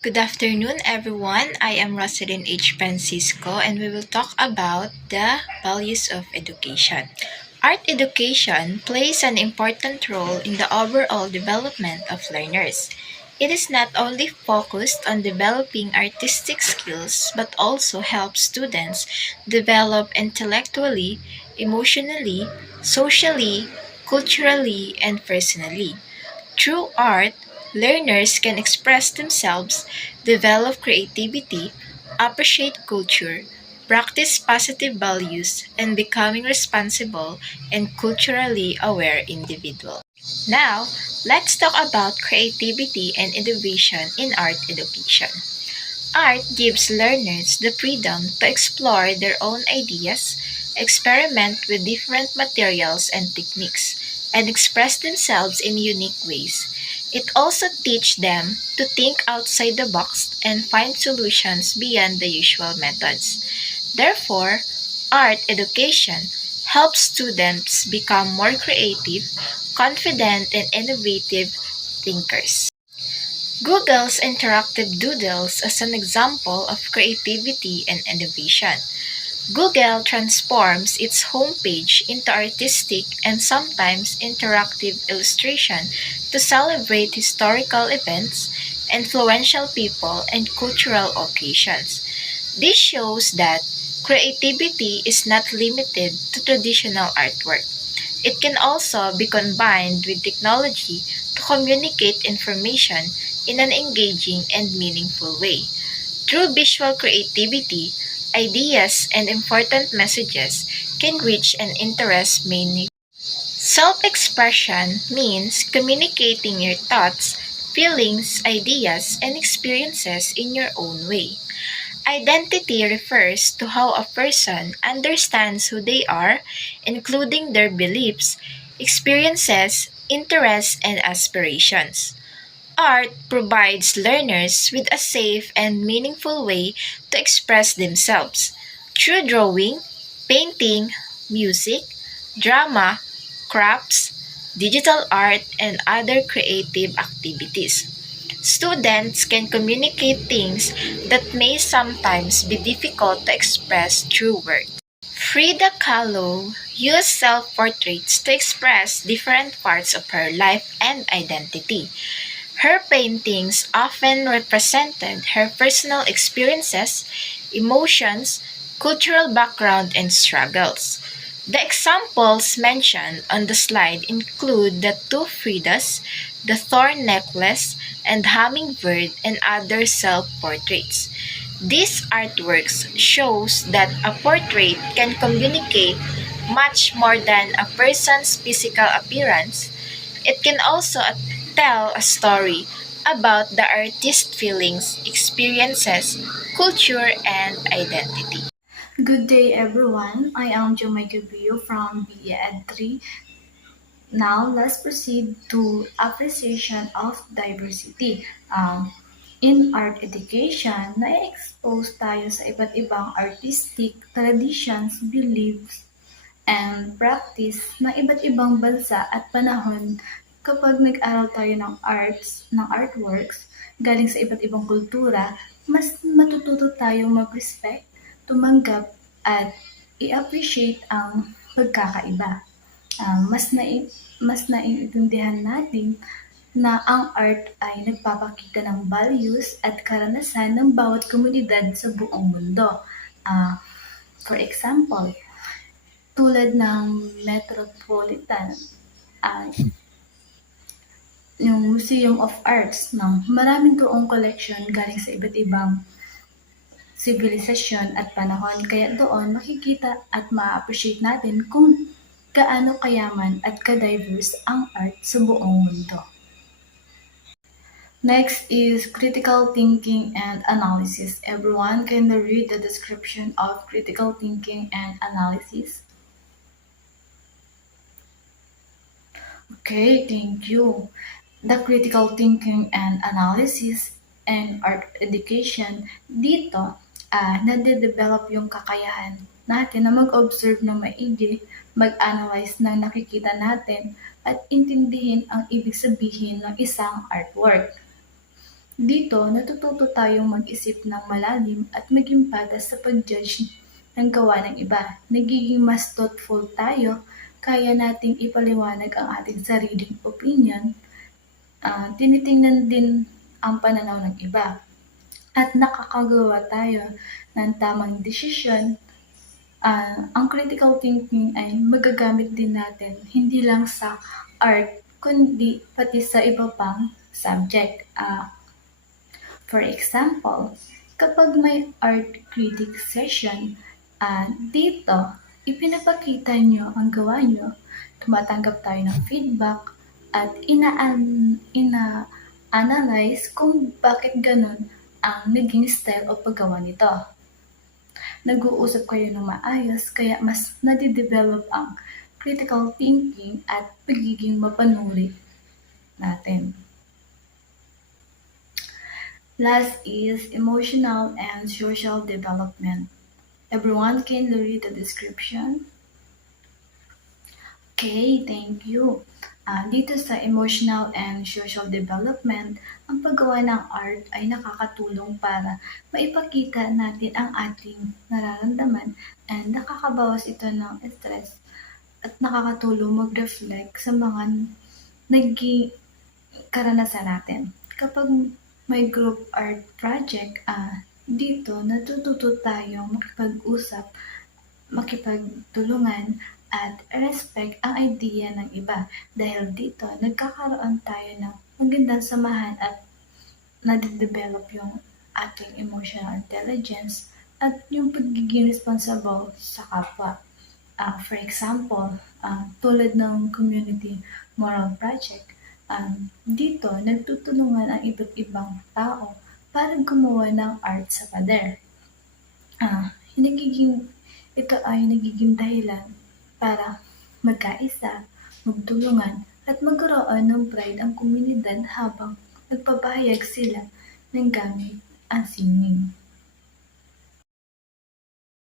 Good afternoon, everyone. I am Rosalyn H. Francisco, and we will talk about the values of education. Art education plays an important role in the overall development of learners. It is not only focused on developing artistic skills, but also helps students develop intellectually, emotionally, socially, culturally, and personally. Through art, learners can express themselves, develop creativity, appreciate culture, practice positive values, and becoming responsible and culturally aware individuals. Now, let's talk about creativity and innovation in art education. Art gives learners the freedom to explore their own ideas, experiment with different materials and techniques, and express themselves in unique ways. It also teaches them to think outside the box and find solutions beyond the usual methods. Therefore, art education helps students become more creative, confident, and innovative thinkers. Google's interactive doodles as an example of creativity and innovation. Google transforms its homepage into artistic and sometimes interactive illustration to celebrate historical events, influential people, and cultural occasions. This shows that creativity is not limited to traditional artwork. It can also be combined with technology to communicate information in an engaging and meaningful way. Through visual creativity, ideas and important messages can reach and interest many. Self expression means communicating your thoughts, feelings, ideas, and experiences in your own way. Identity refers to how a person understands who they are, including their beliefs, experiences, interests, and aspirations. Art provides learners with a safe and meaningful way to express themselves through drawing, painting, music, drama, crafts, digital art, and other creative activities. Students can communicate things that may sometimes be difficult to express through words. Frida Kahlo used self-portraits to express different parts of her life and identity. Her paintings often represented her personal experiences, emotions, cultural background, and struggles. The examples mentioned on the slide include the two Fridas, the thorn necklace, and hummingbird and other self-portraits. These artworks shows that a portrait can communicate much more than a person's physical appearance. It can also tell a story about the artist's feelings, experiences, culture, and identity. Good day, everyone. I am Jomai Cabrillo from BA Ed 3. Now, let's proceed to appreciation of diversity. In art education, na-expose tayo sa iba't ibang artistic traditions, beliefs, and practice ng iba't ibang bansa at panahon kapag nag-aral tayo ng artworks galing sa iba't ibang kultura, mas matututo tayong mag-respect, tumanggap, at i-appreciate ang pagkakaiba. Mas naiintindihan natin na ang art ay nagpapakita ng values at karanasan ng bawat komunidad sa buong mundo. Ah, for example, tulad ng Metropolitan, ah, yung Museum of Arts, ng maraming doong collection galing sa iba't ibang sibilisasyon at panahon. Kaya doon makikita at ma-appreciate natin kung gaano kayaman at ka-diverse ang art sa buong mundo. Next is critical thinking and analysis. Everyone, can you read the description of critical thinking and analysis? Okay, thank you. The critical thinking and analysis and art education, dito, nade-develop yung kakayahan natin na mag-observe ng maigi, mag-analyze ng nakikita natin, at intindihin ang ibig sabihin ng isang artwork. Dito, natututo tayong mag-isip ng malalim at maging patas sa pag-judge ng gawa ng iba. Nagiging mas thoughtful tayo, kaya nating ipaliwanag ang ating sariling opinion, tinitingnan din ang pananaw ng iba, at nakakagawa tayo ng tamang desisyon. Ang critical thinking ay magagamit din natin hindi lang sa art, kundi pati sa iba pang subject. For example, kapag may art critic session, dito, ipinapakita nyo ang gawa nyo, tumatanggap tayo ng feedback, at ina-analyze kung bakit ganun ang naging style o paggawa nito. Nag-uusap kayo ng maayos, kaya mas nadidevelop ang critical thinking at pagiging mapanuri natin. Last is emotional and social development. Everyone can read the description. Okay, thank you. Dito sa emotional and social development, ang paggawa ng art ay nakakatulong para maipakita natin ang ating nararamdaman, and nakakabawas ito ng stress at nakakatulong mag-reflect sa mga naging karanasan natin. Kapag may group art project, dito natututo tayong makipag-usap, makipagtulungan, at respect ang idea ng iba. Dahil dito, nagkakaroon tayo ng magandang samahan at nade-develop yung ating emotional intelligence at yung pagiging responsible sa kapwa. For example, tulad ng community moral project, dito nagtutulungan ang iba't ibang tao para gumawa ng art sa pader. Ito ay nagiging dahilan para magkaisa, magtulungan, at magkaroon ng pride ang komunidad habang nagpapahayag sila ng gamit ang sining.